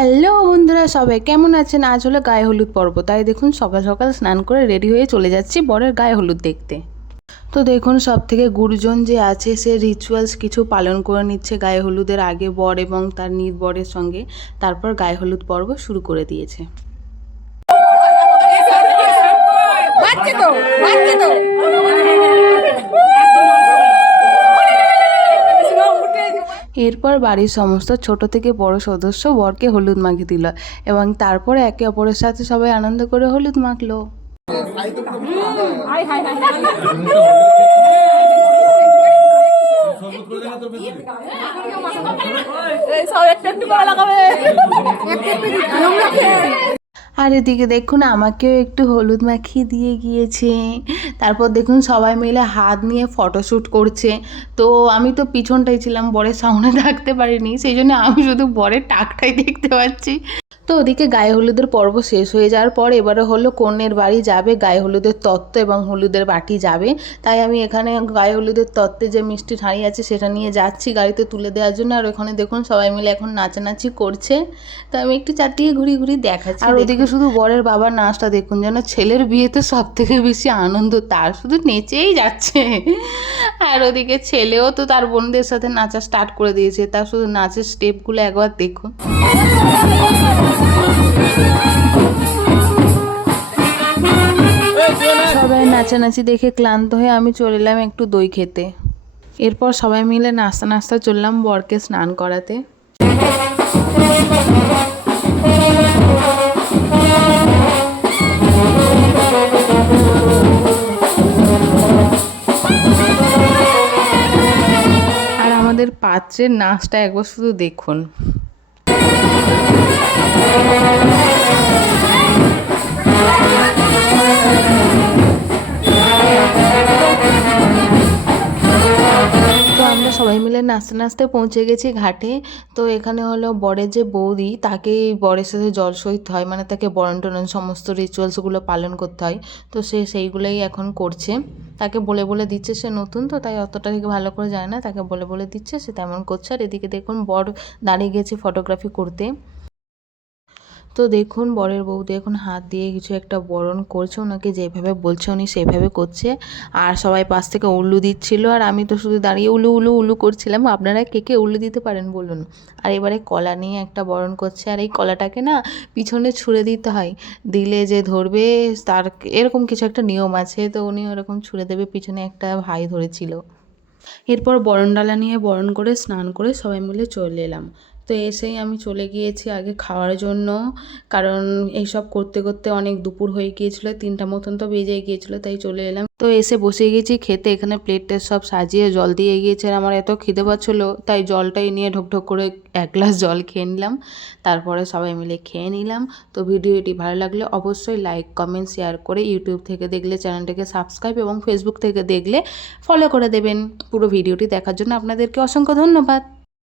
Hello বন্ধুরা, সবাই কেমন আছেন? আজ হলো গায়ে হলুদ পর্ব। তাই দেখুন সকাল সকাল স্নান করে রেডি হয়ে চলে যাচ্ছি বরের গায়ে হলুদ দেখতে। তো দেখুন সব থেকে গুরুজন যে আছে সে রিচুয়ালস কিছু পালন করে নিচ্ছে গায়ে হলুদের আগে বর এবং তার নিজ বরের সঙ্গে। তারপর গায়ে হলুদ পর্ব শুরু করে দিয়েছে। এরপর বাড়ির সমস্ত ছোট থেকে বড় সদস্য বরকে হলুদ মাখিয়ে দিল এবং তারপরে একে অপরের সাথে সবাই আনন্দ করে হলুদ মাখলো। আর এদিকে দেখুন আমাকেও একটু হলুদ মাখিয়ে দিয়ে গিয়েছে। তারপর দেখুন সবাই মিলে হাত নিয়ে ফটোশ্যুট করছে। তো আমি তো পিছনটাই ছিলাম, বরের সামনে থাকতে পারিনি, সেই জন্য আমি শুধু বরের টাকটাই দেখতে পাচ্ছি। তো ওদিকে গায়ে হলুদের পর্ব শেষ হয়ে যাওয়ার পর এবারে হলো কন্যের বাড়ি যাবে গায়ে হলুদের তত্ত্ব এবং হলুদের বাটি যাবে। তাই আমি এখানে গায়ে হলুদের তত্ত্বে যে মিষ্টির হাঁড়ি আছে সেটা নিয়ে যাচ্ছি গাড়িতে তুলে দেওয়ার জন্য। আর ওখানে দেখুন সবাই মিলে এখন নাচানাচি করছে। তো আমি একটু চারদিকে ঘুরি ঘুরি দেখাচ্ছি। আর ওদিকে শুধু বরের বাবার নাচটা দেখুন, যেন ছেলের বিয়েতে সব থেকে বেশি আনন্দ তার, শুধু নেচেই যাচ্ছে। আর ওদিকে ছেলেও তো তার বোনদের সাথে নাচা স্টার্ট করে দিয়েছে। তার শুধু নাচের স্টেপগুলো একবার দেখুন। সবাই নাচানাচি দেখে ক্লান্ত হয়ে আমি চলে এলাম একটু দই খেতে। এরপর সবাই মিলে নাস্তা নাস্তা চললাম বরকে স্নান করাতে। আর আমাদের পাত্রের নাচটা একবার শুধু দেখুন। সবাই মিলে নাচতে নাচতে পৌঁছে গেছি ঘাটে। তো এখানে হলো বরের যে বৌদি, তাকে বরের সাথে জল সইতে হয়, মানে তাকে বরণ টরণ সমস্ত রিচুয়ালসগুলো পালন করতে হয়। তো সে সেইগুলোই এখন করছে। তাকে বলে বলে দিচ্ছে, সে নতুন তো তাই অতটা থেকে ভালো করে যায় না, তাকে বলে বলে দিচ্ছে, সে তেমন করছে। আর এদিকে দেখুন বর দাঁড়িয়ে গেছে ফটোগ্রাফি করতে। তো দেখুন বরের বৌদি এখন হাত দিয়ে কিছু একটা বরণ করছে, ওনাকে যেভাবে বলছে উনি সেভাবে করছে। আর সবাই পাশ থেকে উল্লু দিচ্ছিল, আর আমি তো শুধু দাঁড়িয়ে উলু উলু উলু করছিলাম। আপনারা কে কে উল্লু দিতে পারেন বলুন। আর এবারে কলা নিয়ে একটা বরণ করছে, আর এই কলাটাকে না পিছনে ছুঁড়ে দিতে হয়, দিলে যে ধরবে তার এরকম কিছু একটা নিয়ম আছে। তো উনি ওরকম ছুঁড়ে দেবে, পিছনে একটা ভাই ধরেছিল। এরপর বরণডালা নিয়ে বরণ করে স্নান করে সবাই মিলে চলে এলাম। তো এসেই আমি চলে গিয়েছি আগে খাওয়ার জন্য, কারণ এইসব করতে করতে অনেক দুপুর হয়ে গিয়েছিলো, 3টা মতন তো বেজে গিয়েছিলো, তাই চলে এলাম। তো এসে বসে গেছি খেতে। এখানে প্লেটটা সব সাজিয়ে জল দিয়ে গিয়েছে, আর আমার এত খিদে পাচ্ছিলো তাই জলটাই নিয়ে ঢকঢক করে 1 গ্লাস জল খেয়ে নিলাম। তারপরে সবাই মিলে খেয়ে নিলাম। তো ভিডিওটি ভালো লাগলে অবশ্যই লাইক কমেন্ট শেয়ার করে, ইউটিউব থেকে দেখলে চ্যানেলটাকে সাবস্ক্রাইব এবং ফেসবুক থেকে দেখলে ফলো করে দেবেন। পুরো ভিডিওটি দেখার জন্য আপনাদেরকে অসংখ্য ধন্যবাদ।